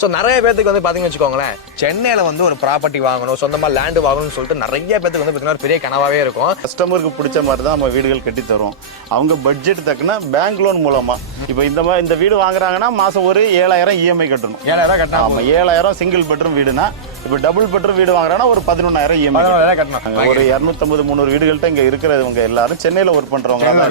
So நிறைய பேத்துக்கு வந்து பாத்தீங்கன்னு வச்சுக்கோங்களேன் சென்னையில வந்து ஒரு ப்ராப்பர்ட்டி வாங்கணும் சொந்தமா லேண்ட் வாங்கணும்னு சொல்லிட்டு நிறைய பேத்துக்கு வந்து பாத்தீங்கன்னா ஒரு பெரிய கனவாவே இருக்கும். கஸ்டமருக்கு பிடிச்ச மாதிரி தான் நம்ம வீடுகள் கட்டி தரோம் அவங்க பட்ஜெட் தக்கன பேங்க் லோன் மூலமா. இப்போ இந்த மாதிரி இந்த வீடு வாங்குறாங்கன்னா மாசம் ஒரு ஏழாயிரம் இஎம்ஐ கட்டணும். ஏழாயிரம் ஆமா ஏழாயிரம் சிங்கிள் பெட்ரூம் வீடுனா இப்போ டபுள் பெட்ரூம் வீடு வாங்குறாங்கன்னா ஒரு பதினொன்னாயிரம் இஎம்ஐ கட்டணும். ஒரு இரநூத்தம்பது முந்நூறு வீடுகள்ட்ட இங்க இருக்கிறவங்க எல்லாரும். சென்னையில ஒர்க் பண்றவங்க தான்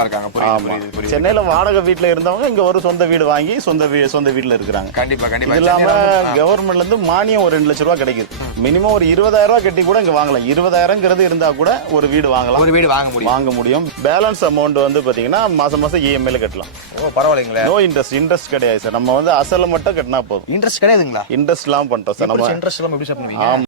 இருக்காங்க. சென்னையில வாடகை வீட்ல இருந்தவங்க இங்க ஒரு சொந்த வீடு வாங்கி சொந்த வீ- சொந்த வீட்ல இருக்கிறாங்க. கண்டிப்பா இது கண்டிப்பா இல்லாம சென்னையில வந்து- கவர்மெண்ட்ல இருந்து மானியம் ஒரு ரெண்டு லட்ச ரூபா கிடைக்குது. மினிமம் ஒரு இருபதாயிரம் ரூபாய் கட்டி கூட இங்க வாங்கலாம். இருபதாயிரங்கிறது இருந்தா கூட ஒரு வீடு வாங்கலாம். ஒரு வீடு வாங்க முடியும். வாங்க முடியும். பேலன்ஸ் அமௌண்ட் வந்து பாத்தீங்கன்னா மாசம் மாசம் இஎம்ஐல கட்டலாம். ஓ பரவாயில்லைங்களே. நோ இன்ட்ரெஸ்ட் இன்ட்ரெஸ்ட் கிடையாது சார் நம்ம வந்து அசல மட்டும் கட்டினா போதும். இன்ட்ரெஸ்ட் கிடையாதுங்களா? இன்ட்ரெஸ்ட் எல்லாம் பண்றோம் சார் நம்ம இன்ட்ரெஸ்ட் எல்லாம் எப்படி சார் பண்ணுவீங்க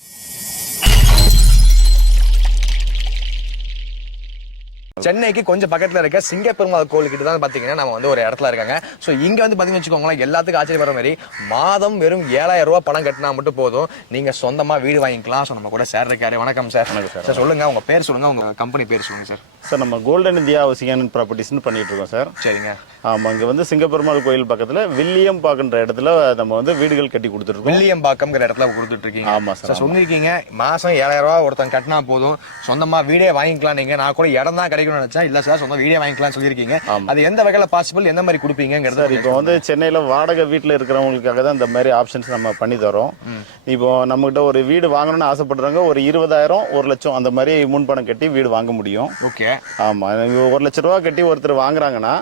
சென்னைக்கு கொஞ்சம் பக்கத்துல இருக்க சிங்கப்பெருமாள் கோவில் கிட்ட தான் பாத்தீங்கன்னா நம்ம வந்து ஒரு இடத்துல இருக்காங்க. சோ இங்க வந்து பாத்தீங்கன்னு வச்சுக்கோங்களேன் எல்லாத்துக்கும் ஆச்சரியப்படுற மாதிரி மாதம் வெறும் ஏழாயிரம் ரூபாய் பணம் கட்டினா மட்டும் போதும். நீங்க சொந்தமா வீடு வாங்கிக்கலாம். சோ நம்ம கூட சார் இருக்காரு. வணக்கம் சார் சார் சொல்லுங்க. உங்க பேர் சொல்லுங்க. உங்க கம்பெனி பேர் சொல்லுங்க சார் சார் நம்ம கோல்டன் இந்தியா ஹவுசிங் ப்ராப்பர்ட்டிஸ்னு பண்ணிட்டு இருக்கோம் சார் சரிங்க. ஆமா இங்க வந்து சிங்கப்பெருமாள் கோயில் பக்கத்துல வில்லியம் பாக்குன்ற இடத்துல நம்ம வந்து வீடுகள் கட்டி கொடுத்துருக்கோம் வில்லியம் பாக்கம்ங்கிற இடத்துல கொடுத்துட்டு இருக்கீங்க. ஆமா சார், சொல்லிருக்கீங்க மாசம் ஏழாயிரம் ரூபாய் ஒருத்தன் கட்டினா போதும். சொந்தமா வீடே வாங்கிக்கலாம் நீங்க. நான் கூட இடம் தான் கிடைக்கும்னு நினைச்சா இல்ல சார் சொந்த வீடே வாங்கிக்கலாம் சொல்லியிருக்கீங்க. அது எந்த வகையில பாசிபிள் எந்த மாதிரி கொடுப்பீங்கிறது இப்போ வந்து சென்னையில வாடகை வீட்டில் இருக்கிறவங்களுக்காக தான் இந்த மாதிரி ஆப்ஷன்ஸ் நம்ம பண்ணி தரோம். இப்போ நம்மகிட்ட ஒரு வீடு வாங்கணும்னு ஆசைப்படுறவங்க ஒரு இருபதாயிரம் ஒரு லட்சம் அந்த மாதிரி முன்பணம் கட்டி வீடு வாங்க முடியும். ஓகே. ஆமா. ஒரு லட்ச ரூபா கட்டி ஒருத்தர் வாங்குறாங்கன்னா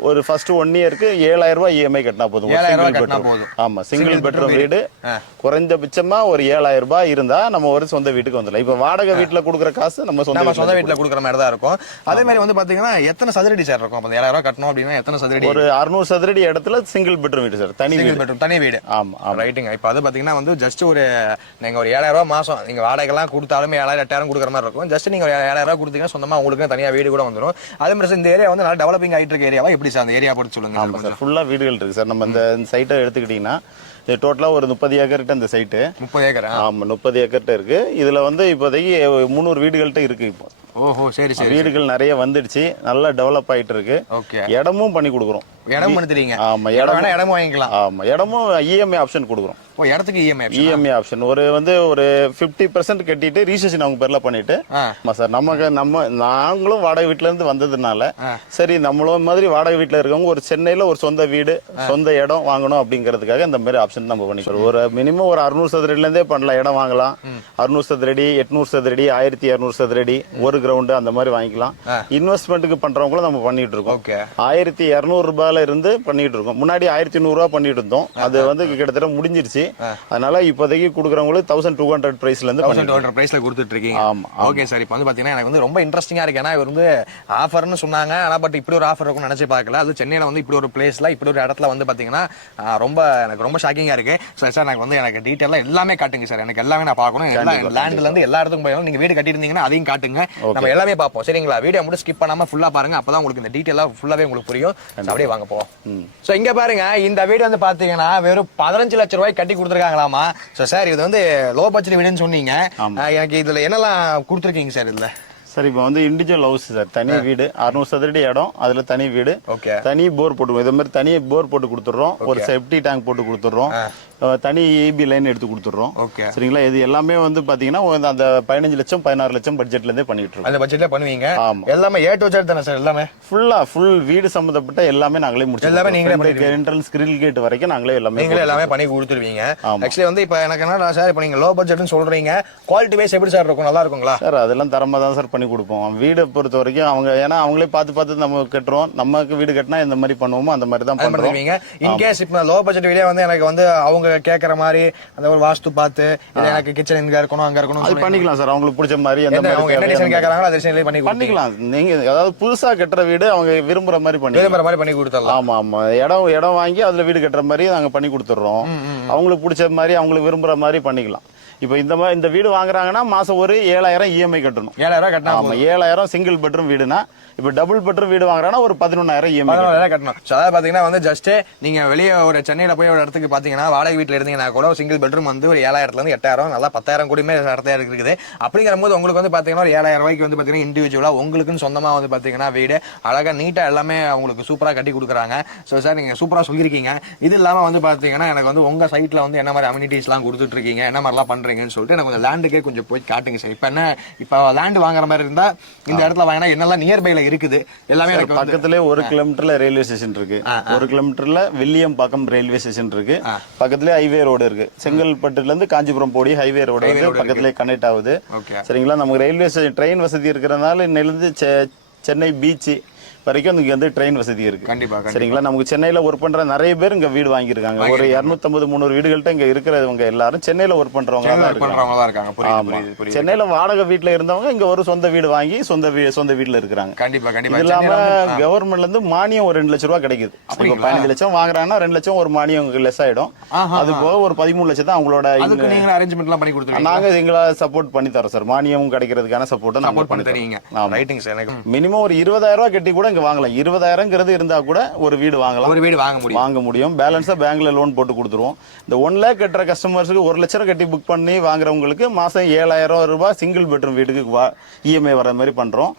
ஒரு ஃபர்ஸ்ட் ஒன் இயருக்கு ஏழாயிரம் ரூபாய் இஎம்ஐ கட்டினா போதும். ஒரு 7000 single ரூபாய் கட்டினா. போதும். ஆமா சிங்கிள் பெட்ரூம் வீடு. ஆ. குறைஞ்சபட்சமா ஒரு ஏழாயிரம் ரூபாய் இருந்தா நம்ம ஒரு சொந்த வீட்டுக்கு வந்துடலாம். இப்போ வாடகை வீட்டுல கொடுக்குற காசு நம்ம சொந்த சொந்த வீட்டுல கொடுக்குற மாதிரி தான் இருக்கும். அதே மாதிரி வந்து பாத்தீங்கன்னா எத்தனை சதுரடி சார் இருக்கும்? அப்ப ஏழாயிரம் ரூபாய் கட்டணும் அப்படின்னா எத்தனை சதுரடி? ஒரு அறுநூறு சதுரடி இடத்துல சிங்கிள் பெட்ரூம் வீடு சார் தனி சிங்கிள் வீடு. பெட்ரூம் தனி வீடு. ஆமா ரைட்டுங்க இப்போ அது பாத்தீங்கன்னா வந்து ஜஸ்ட் ஒரு நீங்க ஒரு ஏழாயிரம் ரூபாய் மாசம் நீங்க வாடகைலாம் கொடுத்தாலுமே ஏழாயிரம் எட்டாயிரம் கொடுக்குற மாதிரி இருக்கும். ஜஸ்ட் நீங்க ஏழாயிரம் ரூபாய் கொடுத்தீங்கன்னா சொந்தமா உங்களுக்கு தனியா வீடு கூட வந்துடும் அதே மாதிரி இந்த ஏரியா வந்து நல்லா டெவலப்பிங் ஆயிட்டு இருக்க ஏரியாவா எப்படி சார் அந்த ஏரியா பத்தி சொல்லுங்க ஆமா சார் ஃபுல்லா வீடுகள் இருக்கு சார். நம்ம இந்த சைட்டை எடுத்துக்கிட்டீங்கன்னா இது டோட்டலா ஒரு முப்பது ஏக்கர்கிட்ட இந்த சைட்டு முப்பது ஏக்கர் ஆமா முப்பது ஏக்கர்கிட்ட இருக்கு. இதுல வந்து இப்போதைக்கு முந்நூறு வீடுகள்கிட்ட இருக்கு இப்போ. ஓஹோ சரி சரி வீடுகள் நிறைய வந்துடுச்சு. நல்லா டெவலப் ஆயிட்டு இருக்கு. ஓகே இடமும் பண்ணி கொடுக்குறோம். இடம் பண்ணுறீங்க ஆமா இடம் இடம் வேணா இடமும் வாங்கிக்கலாம். ஆமா இடமும் இஎம்ஐ ஆப்ஷன் கொடுக்குறோம். ஓ இடத்துக்கு இஎம்ஐ இஎம்ஐ ஆப்ஷன் ஒரு வந்து ஒரு 50% பர்சன்ட் கட்டிட்டு ரீசேஷன் அவங்க பேர்ல பண்ணிட்டு ஆ. ஆமா சார் நமக்கு நம்ம நாங்களும் வாடகை வீட்ல இருந்து வந்ததுனால சரி நம்மளும் மாதிரி வாடகை வீட்ல இருக்கவங்க ஒரு சென்னையில ஒரு சொந்த வீடு சொந்த இடம் வாங்கணும் அப்படிங்கிறதுக்காக இந்த மாதிரி ஆப்ஷன் நம்ம பண்ணிக்கிறோம். ஒரு மினிமம் ஒரு அறுநூறு சதுரடில இருந்தே பண்ணலாம் இடம் வாங்கலாம். அறுநூறு சதுரடி எட்நூறு சதுரடி ஆயிரத்தி இரநூறு சதுரடி ஒரு கிரவுண்டு அந்த மாதிரி வாங்கிக்கலாம். இன்வெஸ்ட்மெண்ட்டுக்கு பண்றவங்களும் நம்ம பண்ணிட்டு இருக்கோம். ஓகே. ஆயிரத்தி இரநூறு ரூபாயில இருந்து பண்ணிட்டு இருக்கோம். முன்னாடி ஆயிரத்தி நூறு ரூபாய் பண்ணிட்டு இருந்தோம். அது வந்து கிட்டத்தட்ட முடிஞ்சிருச்சு. அதனால இப்போதைக்கு கொடுக்குறவங்களுக்கு தௌசண்ட் டூ ஹண்ட்ரட் பிரைஸ்ல இருந்து தௌசண்ட் டூ ஹண்ட்ரட் பிரைஸ்ல கொடுத்துட்டு இருக்கீங்க. ஆமா, ஓகே சார் இப்போ வந்து பாத்தீங்கன்னா எனக்கு வந்து ரொம்ப இன்ட்ரெஸ்டிங்கா இருக்கு. ஏன்னா இவர் வந்து ஆஃபர்னு சொன்னாங்க. ஆனா பட் இப்படி ஒரு ஆஃபர் இருக்கும்னு நினைச்சு பார்க்கல. அது சென்னையில வந்து இப்படி ஒரு பிளேஸ்ல இப்படி ஒரு இடத்துல வந்து பாத்தீங்கன்னா ஆ, ரொம்ப எனக்கு ரொம்ப ஷாக்கிங்கா இருக்கு. சார் சார் எனக்கு வந்து எனக்கு டீட்டெயிலா எல்லாமே காட்டுங்க சார் எனக்கு எல்லாமே நான் பார்க்கணும். எல்லா லேண்ட்ல இருந்து எல்லா இடத்துக்கும் போய் நீங்க வீடு கட்டியிருந்தீங்கன்னா அதையும் காட்டுங்க. நம்ம எல்லாமே பார்ப்போம். சரிங்களா? வீடியோ மட்டும் ஸ்கிப் பண்ணாம ஃபுல்லா பாருங்க. அப்பதான் உங்களுக்கு இந்த டீட்டெயிலா ஃபுல்லாவே உங்களுக்கு புரியும். அப்படியே வாங்க. போவோம் சோ இங்க பாருங்க இந்த வீடு வந்து பாத்தீங்கன்னா வெறும் பதினஞ்சு லட்சம் ரூபாய் கட்டி கொடுத்துருக்காங்களாமா? சோ சார் இது வந்து லோ பட்ஜெட் வீடுன்னு சொன்னீங்க. எனக்கு இதுல என்னெல்லாம் கொடுத்துருக்கீங்க சார் இதுல? சார் இப்போ வந்து இண்டிவிஜுவல் ஹவுஸ் சார் தனி வீடு அறுநூறு சதுரடி இடம் அதுல தனி வீடு. ஓகே தனி போர் போட்டு இது மாதிரி தனி போர் போட்டு கொடுத்துட்றோம். ஒரு செப்டி டேங்க் போட்டு கொடுத்துட்றோம். தனி ஏபி லைன் எடுத்து கொடுத்துட்றோம். ஓகே சரிங்களா? இது எல்லாமே வந்து பாத்தீங்கன்னா அந்த பதினஞ்சு லட்சம் பதினாறு லட்சம் பட்ஜெட்ல இருந்தே பண்ணிட்டு இருக்கோம். அந்த பட்ஜெட்ல பண்ணுவீங்க. ஆமா. எல்லாமே ஏ டு ஜெட் தானே சார் எல்லாமே? ஃபுல்லா ஃபுல் வீடு சம்பந்தப்பட்ட எல்லாமே நாங்களே எல்லாமே நீங்களே முடிச்சு என்ட்ரன்ஸ் கிரில் கேட் வரைக்கும் நாங்களே எல்லாமே நீங்களே எல்லாமே பண்ணி கொடுத்துருவீங்க. ஆக்சுவலி வந்து இப்போ எனக்கு என்ன சார் இப்போ நீங்க லோ பட்ஜெட்னு சொல்றீங்க. குவாலிட்டி வைஸ் எப்படி சார் இருக்கும்? நல்லா இருக்குங்களா? சார் அதெல்லாம் தரமா தான் சார் பண்ணி கொடுப்போம். வீடை பொறுத்த வரைக்கும் அவங்க ஏன்னா அவங்களே பார்த்து பார்த்து நம்ம கட்டுறோம். நமக்கு வீடு கட்டினா இந்த மாதிரி பண்ணுவோமோ அந்த மாதிரி தான் பண்ணுவீங்க. இன்கேஸ் இப்போ லோ பட்ஜெட் வீடியோ வந்து எனக்கு வந்து அவங்க கேட்கற மாதிரி அந்த ஒரு வாஸ்து பார்த்து இது எனக்கு கிச்சன் இங்க இருக்கணும் அங்க இருக்கணும் அது பண்ணிக்கலாம் சார். அவங்களுக்கு பிடிச்ச மாதிரி அந்த அவங்க என்ன டிசைன் கேட்கறாங்களோ அந்த டிசைன்லேயே பண்ணி பண்ணிக்கலாம். நீங்க அதாவது புதுசா கட்டுற வீடு அவங்க விரும்புற மாதிரி பண்ணிக்கலாம் விரும்புற மாதிரி பண்ணி கொடுத்துடலாம். ஆமா ஆமா. இடம் இடம் வாங்கி அதுல வீடு கட்டுற மாதிரி நாங்க பண்ணி கொடுத்துட்றோம். அவங்களுக்கு பிடிச்ச மாதிரி அவங்களுக்கு விரும்புற மாதிரி பண்ணிக்கலாம். இப்போ இந்த மாதிரி இந்த வீடு வாங்குறாங்கன்னா மாசம் ஒரு ஏழாயிரம் இஎம்ஐ கட்டணும். ஏழாயிரம் ரூபாய் கட்டினா ஆமா ஏழாயிரம் சிங்கிள் பெட்ரூம் வீடுனா இப்போ டபுள் பெட்ரூம் வீடு வாங்குறாங்கன்னா ஒரு பதினொன்னாயிரம் இஎம்ஐ கட்டணும். ஸோ அதாவது பார்த்தீங்கன்னா வந்து ஜஸ்ட் நீங்க வெளியே ஒரு சென்னையில போய் ஒரு இடத்துக்கு பார்த்தீங்கன்னா வாடகை வீட்டில் இருந்தீங்கன்னா கூட சிங்கிள் பெட்ரூம் வந்து ஒரு ஏழாயிரத்துல இருந்து எட்டாயிரம் நல்லா பத்தாயிரம் கூடமே இடத்துல இருக்குது. அப்படிங்கிற போது உங்களுக்கு வந்து பார்த்தீங்கன்னா ஒரு ஏழாயிரம் ரூபாய்க்கு வந்து பார்த்தீங்கன்னா இண்டிவிஜுவலா உங்களுக்குன்னு சொந்தமா வந்து பார்த்தீங்கன்னா வீடு அழகா நீட்டா எல்லாமே உங்களுக்கு சூப்பரா கட்டி கொடுக்குறாங்க. ஸோ சார் நீங்க சூப்பரா சொல்லியிருக்கீங்க. இது இல்லாம வந்து பார்த்தீங்கன்னா எனக்கு வந்து உங்க சைட்ல வந்து என்ன மாதிரி அம்யூனிட்டிஸ்லாம் கொடுத்துட்டு இருக்கீங்க என்ன மாதிரிலாம் பண்றீங்கன்னு சொல்லிட்டு எனக்கு கொஞ்சம் லேண்டுக்கே கொஞ்சம் போய் காட்டுங்க சார் இப்போ என்ன இப்போ லேண்ட் வாங்குற மாதிரி இருந்தா இந்த இடத்துல வாங்கினா என்னெல்லாம் நியர்பைல இருக்குது. எல்லாமே எனக்கு வந்து பக்கத்துலயே ஒரு கிலோமீட்டர்ல ரயில்வே ஸ்டேஷன் இருக்கு. ஒரு கிலோமீட்டர்ல வில்லியம் பாக்கம் ரயில்வே ஸ்டேஷன் இருக்கு பக்கத்துலயே ஹைவே ரோடு இருக்கு. செங்கல்பட்டுல இருந்து காஞ்சிபுரம் போடி ஹைவே ரோடு வந்து பக்கத்துலயே கனெக்ட் ஆகுது. சரிங்களா? நமக்கு ரயில்வே ஸ்டேஷன் ட்ரெயின் வசதி இருக்கிறதுனால இன்னிலிருந்து சென்னை பீச் வரைக்கும் இங்க வந்து ட்ரெயின் வசதி இருக்கு. கண்டிப்பா கண்டிப்பா. சரிங்களா? நமக்கு சென்னையில ஒர்க் பண்ற நிறைய பேர் இங்க வீடு வாங்கியிருக்காங்க. ஒரு 250 முந்நூறு வீடுகள்ட்ட இங்க இருக்கிறவங்க எல்லாரும் சென்னையில ஒர்க் பண்றவங்க தான் இருக்காங்க. சென்னையில வாடகை வீட்டுல இருந்தவங்க இங்க ஒரு சொந்த வீடு வாங்கி சொந்த வீ சொந்த வீட்டுல இருக்கிறாங்க. கண்டிப்பா கண்டிப்பா. இது இல்லாம சென்னையில வந்து- கவர்மெண்ட்ல இருந்து மானியம் ஒரு ரெண்டு லட்சம் ரூபாய் கிடைக்குது. இப்போ பதினஞ்சு லட்சம் வாங்குறாங்கன்னா ரெண்டு லட்சம் ஒரு மானியம் உங்களுக்கு லெஸ் ஆயிடும். அது போக ஒரு பதிமூணு லட்சம் தான் அவங்களோட அதுக்கு நீங்க அரேஞ்ச்மெண்ட் எல்லாம் பண்ணி கொடுத்துருக்கீங்க நாங்க எங்களா சப்போர்ட் பண்ணி தரோம் சார் மானியமும் கிடைக்கிறதுக்கான சப்போர்ட்டை சப்போர்ட் பண்ணி தரீங்க தரோம். ஆமா. ரைட்டிங் சார் எனக்கு. மினிமம் ஒரு இருபதாயிரம் ரூபாய் கட்டி கூட இங்க வாங்கலாம். இருபதாயிரங்கிறது இருந்தா கூட ஒரு வீடு வாங்கலாம். ஒரு வீடு வாங்க முடியும். வாங்க முடியும். பேலன்ஸா பேங்க்ல லோன் போட்டு கொடுத்துருவோம். இந்த ஒன் லேக் கட்டுற கஸ்டமர்ஸுக்கு ஒரு லட்சம் கட்டி புக் பண்ணி வாங்குறவங்களுக்கு மாசம் ஏழாயிரம் ரூபாய் சிங்கிள் பெட்ரூம் வீட்டுக்கு இஎம்ஐ வர மாதிரி பண்றோம்.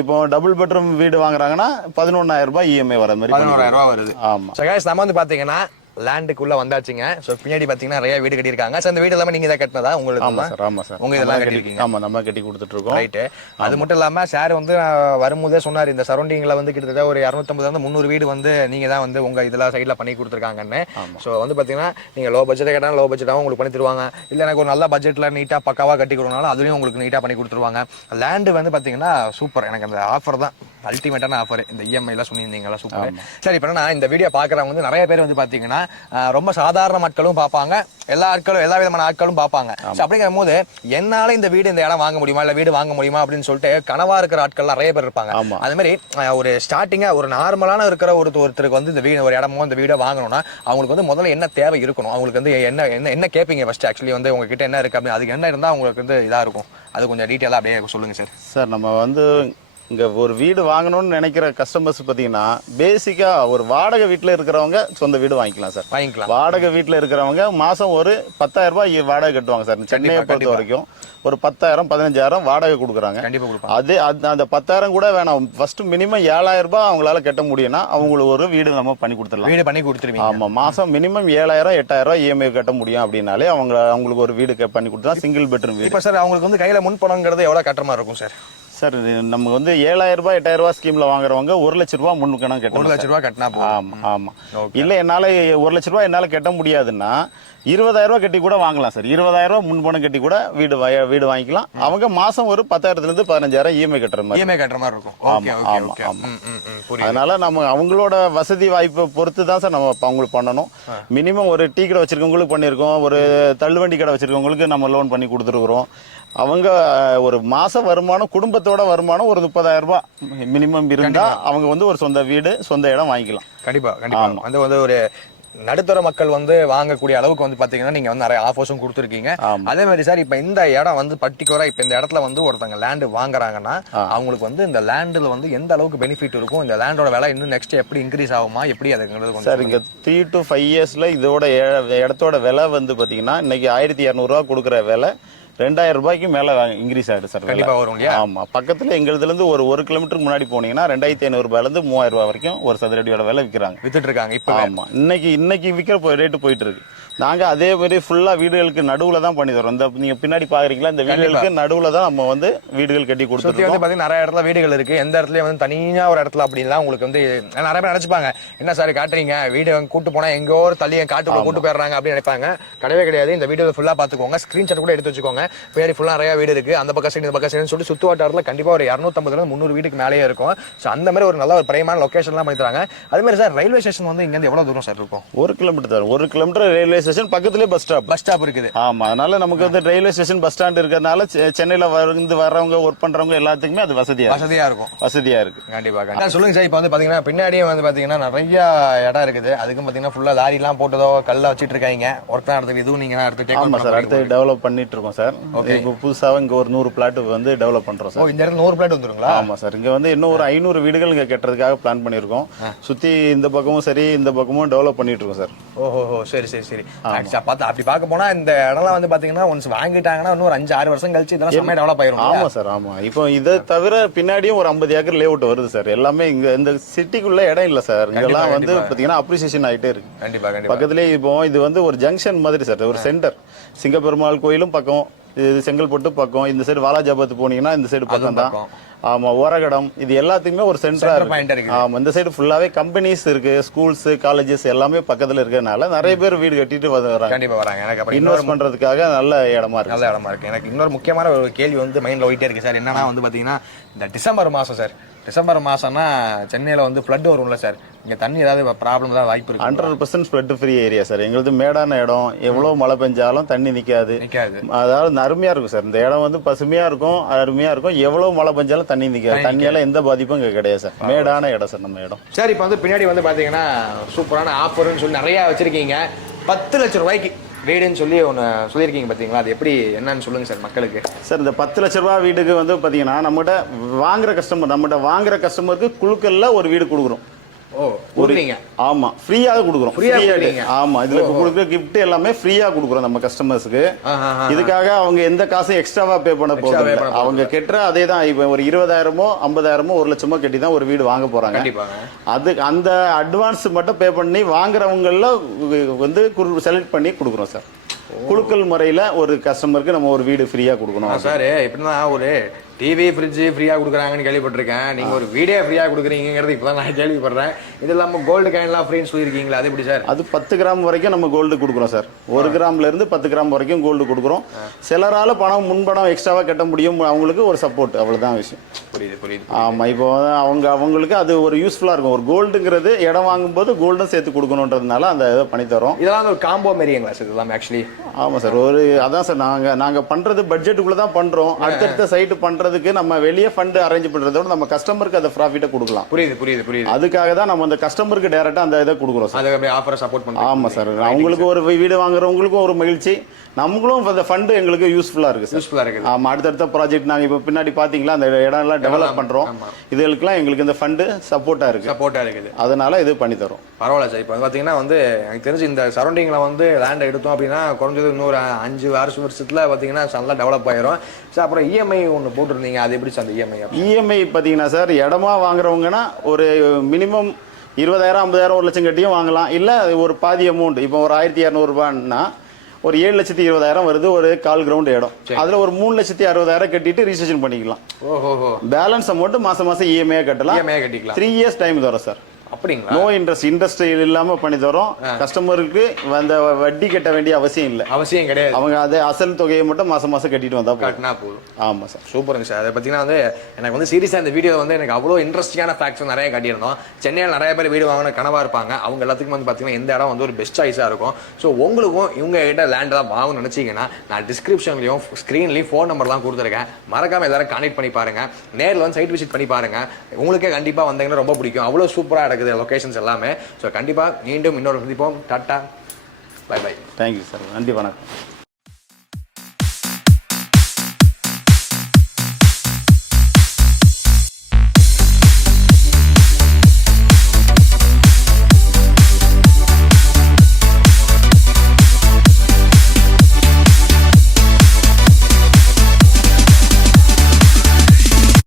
இப்போ டபுள் பெட்ரூம் வீடு வாங்குறாங்கன்னா பதினொன்னாயிரம் ரூபாய் இஎம்ஐ வர மாதிரி பதினோராயிரம் ரூபாய் வருது. ஆமா. ஸோ guys நம்ம வந்து பாத்தீங்கன்னா லேண்டுக்குள்ள வந்தாச்சுங்க. ஸோ பின்னாடி பாத்தீங்கன்னா நிறைய வீடு கட்டியிருக்காங்க. ஸோ அந்த வீடு எல்லாமே நீங்க தான் கட்டினதா? உங்களுக்கு ஆமா தான்? சார் ஆமா சார். உங்க இதெல்லாம் நம்ம கட்டியிருக்கீங்க. ஆமா நம்ம கட்டி கொடுத்துட்டு இருக்கோம் ரைட்டு அது மட்டும் இல்லாம சார் வந்து நான் வரும்போதே சொன்னார் இந்த சரௌண்டிங்ல வந்து கிட்டத்தட்ட ஒரு இரநூத்தம்பதுல இருந்து முந்நூறு வீடு வந்து நீங்க தான் வந்து உங்க இதெல்லாம் சைட்ல பண்ணி கொடுத்துருக்காங்கன்னு. ஸோ வந்து பாத்தீங்கன்னா நீங்க லோ பட்ஜெட் கேட்டாலும் லோ பட்ஜெட்டாகவும் உங்களுக்கு பண்ணி தருவாங்க. இல்ல எனக்கு ஒரு நல்ல பட்ஜெட்ல நீட்டா பக்காவா கட்டி கொடுக்கனாலும் அதுலயும் உங்களுக்கு நீட்டா பண்ணி கொடுத்துருவாங்க. லேண்டு வந்து பாத்தீங்கன்னா சூப்பர் எனக்கு அந்த ஆஃபர் தான். அல்டிமேட்டான ஆஃபர் இந்த E இஎம்ஐ எல்லாம் சொன்னீங்களா சூப்பர் சரி இப்போ நான் இந்த வீடியோ பாக்குறவங்க வந்து நிறைய பேர் வந்து பாத்தீங்கன்னா ஆஹ், ரொம்ப சாதாரண மக்களும் பார்ப்பாங்க. எல்லா ஆட்களும் எல்லா விதமான ஆட்களும் பார்ப்பாங்க. So, அப்படிங்கிற போது என்னால இந்த வீடு இந்த இடம் வாங்க முடியுமா? இல்ல வீடு வாங்க முடியுமா? அப்படின்னு சொல்லிட்டு கனவா இருக்கிற ஆட்கள் நிறைய பேர் இருப்பாங்க. அது மாதிரி ஒரு ஸ்டார்டிங்கா ஒரு நார்மலான இருக்கிற ஒரு ஒருத்தருக்கு வந்து இந்த வீடு ஒரு இடமோ இந்த வீடோ வாங்கணும்னா அவங்களுக்கு வந்து முதல்ல என்ன தேவை இருக்கணும்? அவங்களுக்கு வந்து என்ன என்ன என்ன கேட்பீங்க ஃபர்ஸ்ட் ஆக்சுவலி வந்து உங்ககிட்ட என்ன இருக்கு அப்படின்னு? அதுக்கு என்ன இருந்தா உங்களுக்கு வந்து இதா இருக்கும்? அது கொஞ்சம் டீட்டெயிலாக அப்படியே சொல்லுங்க சார் சார் நம்ம வந்து இங்க ஒரு வீடு வாங்கணும்னு நினைக்கிற கஸ்டமர்ஸ் பாத்தீங்கன்னா பேசிக்கா ஒரு வாடகை வீட்டுல இருக்கிறவங்க சொந்த வீடு வாங்கிக்கலாம் சார். வாங்கிக்கலாம். வாடகை வீட்டுல இருக்கிறவங்க மாசம் ஒரு பத்தாயிரம் ரூபாய் வாடகை கட்டுவாங்க சார். சென்னையை பொறுத்த வரைக்கும் ஒரு பத்தாயிரம் பதினஞ்சாயிரம் வாடகை கொடுக்குறாங்க. அது அந்த பத்தாயிரம் கூட வேணாம். ஃபர்ஸ்ட் மினிமம் ஏழாயிரம் ரூபாய் அவங்களால கட்ட முடியும்னா அவங்களுக்கு ஒரு வீடு நம்ம பண்ணி கொடுத்துடலாம். வீடு பண்ணி கொடுத்துருவீங்க. ஆமா மாசம் மினிமம் ஏழாயிரம் எட்டாயிரம் ரூபாய் இஎம்ஐ கட்ட முடியும் அப்படின்னாலே அவங்க அவங்களுக்கு ஒரு வீடு பண்ணி கொடுத்தா சிங்கிள் பெட்ரூம் வீடு. இப்போ சார் அவங்களுக்கு வந்து கையில முன் பணங்கிறது எவ்வளவு கட்டுற மாதிரி இருக்கும் சார்? சார் நம்ம வந்து ஏழாயிரம் ரூபாய் எட்டாயிரம் ரூபாய் ஸ்கீம்ல வாங்குறவங்க ஒரு லட்சம் ரூபாய் முன் கணக்கு ஒரு கட்டணும் லட்ச ரூபா கட்டினா போதும். ஆமா ஆமா. இல்ல என்னால ஒரு லட்ச ரூபாய் என்னால கட்ட முடியாதுன்னா இருபதாயிரம் ரூபாய் கட்டி கூட வாங்கலாம் சார். இருபதாயிரம் ரூபாய் முன் பணம் கட்டி கூட வீடு வீடு வாங்கிக்கலாம். அவங்க மாசம் ஒரு பத்தாயிரத்துல இருந்து பதினஞ்சாயிரம் இஎம்ஐ கட்டுற மாதிரி இஎம்ஐ கட்டுற மாதிரி இருக்கும். ஓகே ஆமா, ஆமா, ஆமா. அதனால நம்ம அவங்களோட வசதி வாய்ப்பை பொறுத்து தான் சார் நம்ம அவங்களுக்கு பண்ணணும். மினிமம் ஒரு டீ கடை வச்சிருக்கவங்களுக்கு பண்ணியிருக்கோம். ஒரு தள்ளுவண்டி கடை வச்சிருக்கவங்களுக்கு நம்ம லோன் பண்ணி கொடுத்துருக்குறோம். அவங்க ஒரு மாச வருமானம் குடும்பத்தோட வருமானம் ஒரு முப்பதாயிரம் ரூபாய் மினிமம் இருந்தா அவங்க வந்து ஒரு சொந்த வீடு சொந்த இடம் வாங்கிக்கலாம். கண்டிப்பா கண்டிப்பா. வந்து வந்து ஒரு நடுத்தர மக்கள் வந்து வாங்கக்கூடிய அளவுக்கு வந்து பாத்தீங்கன்னா நீங்க வந்து நிறைய ஆஃபர்ஸும் கொடுத்துருக்கீங்க. அதே மாதிரி சார் இப்ப இந்த இடம் வந்து பர்டிகுலரா இப்ப இந்த இடத்துல வந்து ஒருத்தங்க லேண்ட் வாங்குறாங்கன்னா அவங்களுக்கு வந்து இந்த லேண்ட்ல வந்து எந்த அளவுக்கு பெனிஃபிட் இருக்கும் இந்த லேண்டோட விலை இன்னும் நெக்ஸ்ட் எப்படி இன்க்ரீஸ் ஆகுமா எப்படி அதுங்கிறது சார் இங்க த்ரீ டு ஃபைவ் இயர்ஸ்ல இதோட இடத்தோட விலை வந்து பாத்தீங்கன்னா இன்னைக்கு ஆயிரத்தி இரநூறுவா கொடுக்குற விலை ரெண்டாயிரம் ரூபாய்க்கு மேல இன்க்ரீஸ் ஆயிடுது சார் விலை. கண்டிப்பா வரும் இல்லையா ஆமா. பக்கத்துல எங்களுதுல இருந்து ஒரு ஒரு கிலோமீட்டருக்கு முன்னாடி போனீங்கன்னா ரெண்டாயிரத்தி ஐநூறு ரூபாயில இருந்து மூவாயிரம் ரூபாய் வரைக்கும் ஒரு சதுரடியோட விலை விக்கிறாங்க. வித்துட்டு இருக்காங்க இப்ப ஆமா. இன்னைக்கு இன்னைக்கு விற்கிற ரேட்டு போயிட்டு இருக்கு. நாங்க அதே மாதிரி ஃபுல்லா வீடுகளுக்கு நடுவுல தான் பண்ணி தரோம் இந்த நீங்க பின்னாடி பாக்குறீங்களா இந்த வீடுகளுக்கு நடுவுல தான் நம்ம வந்து வீடுகள் கட்டி கொடுத்துருக்கோம் வந்து பாத்தீங்கன்னா நிறைய இடத்துல வீடுகள் இருக்கு. எந்த இடத்துலயும் வந்து தனியா ஒரு இடத்துல அப்படின்லாம் உங்களுக்கு வந்து நிறைய பேர் நினைச்சுப்பாங்க. என்ன சார் காட்டுறீங்க? வீடு கூட்டு போனா எங்கோ ஒரு தள்ளி காட்டுக்குள்ள கூட்டு போயிடுறாங்க அப்படின்னு நினைப்பாங்க. கிடையவே கிடையாது. இந்த வீடியோ ஃபுல்லா பாத்துக்கோங்க. ஸ்கிரீன்ஷாட் கூட எடுத்து வச்சுக்கோங்க. பின்னாடி ஃபுல்லா நிறைய வீடு இருக்கு. அந்த பக்கம் சைடு இந்த பக்கம் சைடு சொல்லி சுத்து வட்டாரத்தில் கண்டிப்பா ஒரு இரநூத்தம்பதுல இருந்து முந்நூறு வீட்டுக்கு மேலேயே இருக்கும். ஸோ அந்த மாதிரி ஒரு நல்ல ஒரு பிரைமான லொகேஷன்லாம் பண்ணி தராங்க. அதே மாதிரி சார் ரயில்வே ஸ்டேஷன் வந்து இங்கேருந்து எவ்வளவு தூரம் சார் இருக்கும்? ஒரு கிலோமீட்டர் தான். ஒரு கிலோமீட்டர் ரயில்வே ஸ்டேஷன் பக்கத்துலேயே பஸ் ஸ்டாப் பஸ் ஸ்டாப் இருக்குது. ஆமா அதனால நமக்கு வந்து ரயில்வே ஸ்டேஷன் பஸ் ஸ்டாண்ட் இருக்கிறதுனால சென்னையில வந்து வர்றவங்க ஒர்க் பண்றவங்க எல்லாத்துக்குமே அது வசதியா. வசதியா இருக்கும். வசதியா இருக்கு. கண்டிப்பா கண்டிப்பா. சொல்லுங்க சார் இப்போ வந்து பாத்தீங்கன்னா பின்னாடியே வந்து பாத்தீங்கன்னா நிறைய இடம் இருக்குது. அதுக்கும் பாத்தீங்கன்னா ஃபுல்லா லாரி எல்லாம் போட்டதோ கல்ல வச்சிட்டு இருக்காங்க. ஒர்க் தான் நடத்துக்கு இதுவும் நீங்க எடுத்து ஆமா சார் அடுத்து டெவலப் பண்ணிட்டு இருக்கோம் சார். இப்போ புதுசா இங்க ஒரு நூறு பிளாட் வந்து டெவலப் பண்றோம் சார். இந்த இடத்துல நூறு பிளேட் வந்துருங்களா? ஆமா சார் இங்க வந்து இன்னும் ஒரு ஐநூறு வீடுகள் இங்க கட்டுறதுக்காக பிளான் பண்ணிருக்கோம். சுத்தி இந்த பக்கமும் சரி இந்த பக்கமும் டெவலப் பண்ணிட்டு இருக்கோம் சார். ஓஹோ சரி சரி சரி. பார்த்தா அப்படி பார்க்க போனா இந்த இடம்லாம் வந்து பாத்தீங்கன்னா ஒன்ஸ் வாங்கிட்டாங்கன்னா இன்னும் ஒரு அஞ்சு ஆறு வருஷம் கழிச்சு இதெல்லாம் செம்மையா டெவலப் ஆயிரும் ஆமா சார் ஆமா. இப்போ இதை தவிர பின்னாடியும் ஒரு ஐம்பது ஏக்கர் லே அவுட் வருது சார். எல்லாமே இங்க இந்த சிட்டிக்குள்ள இடம் இல்ல சார். இங்கெல்லாம் வந்து பாத்தீங்கன்னா அப்ரிசியேஷன் ஆயிட்டே இருக்கு. கண்டிப்பா கண்டிப்பா. பக்கத்துலயே இப்போ இது வந்து ஒரு ஜங்ஷன் மாதிரி சார் ஒரு சென்டர் சிங்கப்பெருமாள் கோயிலும் பக்கம். இது செங்கல்பட்டு பக்கம் இந்த சைடு வாலாஜாபாத் போனீங்கன்னா இந்த சைடு பக்கம் தான் பக்கம். ஆமா ஓரகடம் இது எல்லாத்துக்குமே ஒரு சென்டரா இருக்கு. ஆமா இந்த சைடு ஃபுல்லாவே கம்பெனிஸ் இருக்கு ஸ்கூல்ஸ் காலேஜஸ் எல்லாமே பக்கத்துல இருக்கறனால நிறைய பேர் வீடு கட்டிட்டு வராங்க. கண்டிப்பா வராங்க. எனக்கு அப்புறம் இன்வெஸ்ட் பண்றதுக்காக நல்ல இடமா இருக்கு. நல்ல இடமா இருக்கு. எனக்கு இன்னொரு முக்கியமான ஒரு கேள்வி வந்து மைண்ட்ல ஓடிட்டே இருக்கு சார். என்னன்னா வந்து பாத்தீங்கன்னா இந்த டிசம்பர் மாசம் சார். டிசம்பர் மாசம்னா சென்னையில வந்து ஃப்ளட் வரும்ல சார். இங்க தண்ணி ஏதாவது ப்ராப்ளம் ஏதாவது வாய்ப்பு இருக்கு hundred percent spread free area sir. எங்களுது மேடான இடம். எவ்வளவு மழை பெஞ்சாலும் தண்ணி நிக்காது. நிக்காது. அதாவது அருமையா இருக்கும் சார். இந்த இடம் வந்து பசுமையா இருக்கும் அருமையா இருக்கும். எவ்வளவு மழை பெஞ்சாலும் தண்ணி நிக்காது. தண்ணியால எந்த பாதிப்பும் இங்க கிடையாது சார். மேடான இடம் சார் நம்ம இடம். சார் இப்போ வந்து பின்னாடி வந்து பாத்தீங்கன்னா சூப்பரான ஆஃபர்னு சொல்லி நிறைய வச்சிருக்கீங்க. பத்து லட்சம் ரூபாய்க்கு வீடுன்னு சொல்லி ஒன்று சொல்லியிருக்கீங்க பார்த்தீங்களா அது எப்படி என்னன்னு சொல்லுங்கள் சார் மக்களுக்கு. சார் இந்த பத்து லட்ச ரூபா வீடுக்கு வந்து பார்த்தீங்கன்னா நம்மகிட்ட வாங்குற கஸ்டமர் நம்மகிட்ட வாங்குற கஸ்டமருக்கு குழுக்களில் ஒரு வீடு கொடுக்குறோம். கொடுக்குறீங்க ஆமா ஃப்ரீயா கொடுக்குறோம். கொடுக்குறீங்க. ஆமா இதுல கொடுக்குற gift எல்லாமே ஃப்ரீயா கொடுக்குறோம் நம்ம கஸ்டமர்ஸ்க்கு. இதுக்காக அவங்க எந்த காசும் எக்ஸ்ட்ராவா பே பண்ண போறது அவங்க கெட்டுற அதே தான் இப்ப ஒரு இருபதாயிரமோ ஐம்பதாயிரமோ ஒரு லட்சமோ கட்டி தான் ஒரு வீடு வாங்க போறாங்க. அது அந்த அட்வான்ஸ் மட்டும் பே பண்ணி வாங்குறவங்கள வந்து செலக்ட் பண்ணி கொடுக்குறோம் சார் குழுக்கள் முறையில ஒரு கஸ்டமருக்கு நம்ம ஒரு வீடு ஃப்ரீயா கொடுக்கணும். சார் எப்படின்னா ஒரு டிவி ஃப்ரிட்ஜ் ஃப்ரீயாக கொடுக்குறாங்கன்னு கேள்விப்பட்டிருக்கேன். நீங்கள் ஒரு வீடே ஃப்ரீயாக கொடுக்குறீங்கிறது இப்போ தான் நான் கேள்விப்படுறேன். இது இல்லாமல் கோல்டு காயின்லாம் ஃப்ரீன்னு சொல்லியிருக்கீங்களா? அது எப்படி சார் அது பத்து கிராம் வரைக்கும் நம்ம கோல்டு கொடுக்குறோம் சார் ஒரு கிராம்ல இருந்து பத்து கிராம் வரைக்கும் கோல்டு கொடுக்குறோம். சிலரால பணம் முன்பணம் எக்ஸ்ட்ராவா கட்ட முடியும். அவங்களுக்கு ஒரு சப்போர்ட் அவ்வளவுதான் விஷயம். புரியுது புரியுது ஆமா இப்போ அவங்க அவங்களுக்கு அது ஒரு யூஸ்ஃபுல்லா இருக்கும். ஒரு கோல்டுங்கிறது இடம் வாங்கும்போது கோல்டும் சேர்த்து கொடுக்கணுன்றதுனால அந்த இதை பண்ணி தரோம். இதெல்லாம் ஒரு காம்போ மாரிங்களா சார் இதெல்லாம் ஆக்சுவலி ஆமா சார் ஒரு அதான் சார் நாங்க நாங்க பண்றது பட்ஜெட்டுக்குள்ள தான் பண்றோம் அடுத்தடுத்த சைட்டு பண்றதுக்கு நம்ம வெளியே ஃபண்ட் அரேஞ்ச் பண்றதை விட நம்ம கஸ்டமருக்கு அந்த ப்ராஃபிட்டை கொடுக்கலாம். புரியுது புரியுது புரியுது. அதுக்காக தான் நம்ம அந்த கஸ்டமருக்கு டைரக்டா அந்த இதை கொடுக்குறோம் சார். ஆஃபரை சப்போர்ட் பண்ணுறோம் ஆமா சார். அவங்களுக்கு ஒரு வீடு வாங்குறவங்களுக்கும் ஒரு மகிழ்ச்சி. நம்மளும் அந்த ஃபண்ட் எங்களுக்கு யூஸ்ஃபுல்லா இருக்கு சார். யூஸ்ஃபுல்லாக இருக்குது. ஆமா அடுத்தடுத்த ப்ராஜெக்ட் நாங்க இப்போ பின்னாடி பாத்தீங்களா அந்த இடம் எல்லாம் டெவலப் பண்றோம். இதுகளுக்கெல்லாம் எங்களுக்கு இந்த ஃபண்ட் சப்போர்ட்டா இருக்கு. சப்போர்ட்டாக இருக்குது. அதனால இது பண்ணி தரோம். பரவாயில்ல சார். இப்போ வந்து பார்த்தீங்கன்னா வந்து எனக்கு தெரிஞ்சு இந்த சரௌண்டிங்கில் வந்து லேண்ட் எடுத்தோம் அப்படின்னா குறைஞ்சது இன்னொரு அஞ்சு வருஷம் வருஷத்தில் பார்த்தீங்கன்னா நல்லா டெவலப் ஆயிரும். சார் அப்புறம் இஎம்ஐ ஒன்று போட்டிருந்தீங்க. அது எப்படி சார் அந்த இஎம்ஐ இஎம்ஐ பாத்தீங்கன்னா சார் இடமா வாங்குறவங்கன்னா ஒரு மினிமம் இருபதாயிரம் ஐம்பதாயிரம் ஒரு லட்சம் கட்டியும் வாங்கலாம். இல்ல ஒரு பாதி அமௌண்ட் இப்போ ஒரு ஆயிரத்தி இரநூறுபான்னா ஒரு ஏழு லட்சத்தி இருபதாயிரம் வருது ஒரு கால் கிரவுண்ட் இடம். அதுல ஒரு மூணு லட்சத்தி அறுபதாயிரம் கட்டிட்டு ரிஜிஸ்ட்ரேஷன் பண்ணிக்கலாம். பேலன்ஸ் அமௌண்ட் மாசம் மாசம் இஎம்ஐ கட்டலாம். கட்டிக்கலாம். த்ரீ இயர்ஸ் டைம் தரும் சார் அப்படிங்களா? நோ இன்ட்ரெஸ்ட் இன்ட்ரெஸ்ட் இல்லாம பண்ணி தரோம் கஸ்டமருக்கு அந்த வட்டி கட்ட வேண்டிய அவசியம் இல்லை. அவசியம் கிடையாது. அவங்க அதே அசல் தொகையை மட்டும் மாசம் மாசம் கட்டிட்டு வந்தா கட்டினா போதும். ஆமா சார். சூப்பருங்க சார் அதை பார்த்தீங்கன்னா வந்து எனக்கு வந்து சீரியஸாக இந்த வீடியோ வந்து எனக்கு அவ்வளோ இன்ட்ரெஸ்டிங்கான ஃபேக்ட்ஸ் நிறைய காட்டியிருந்தோம். சென்னையில் நிறைய பேர் வீடு வாங்கின கனவாக இருப்பாங்க. அவங்க எல்லாத்துக்கும் வந்து பார்த்தீங்கன்னா இந்த இடம் வந்து ஒரு பெஸ்ட் சாய்ஸாக இருக்கும். ஸோ உங்களுக்கும் இவங்க கிட்ட லேண்ட் தான் வாங்கணும்னு நினச்சிங்கன்னா நான் டிஸ்கிரிப்ஷன்லையும் ஸ்க்ரீன்லையும் ஃபோன் நம்பர்லாம் கொடுத்துருக்கேன். மறக்காம எல்லாரும் கான்டெக்ட் பண்ணி பாருங்க. நேரில் வந்து சைட் விசிட் பண்ணி பாருங்க. உங்களுக்கே கண்டிப்பாக வந்தீங்கன்னா ரொம்ப பிடிக்கும். அவ்வளோ சூப்பராக இருக்குது லொக்கேஷன்ஸ் எல்லாமே. ஸோ கண்டிப்பாக மீண்டும் இன்னொரு சந்திப்போம். Tata. Bye bye thank you sir நன்றி வணக்கம்.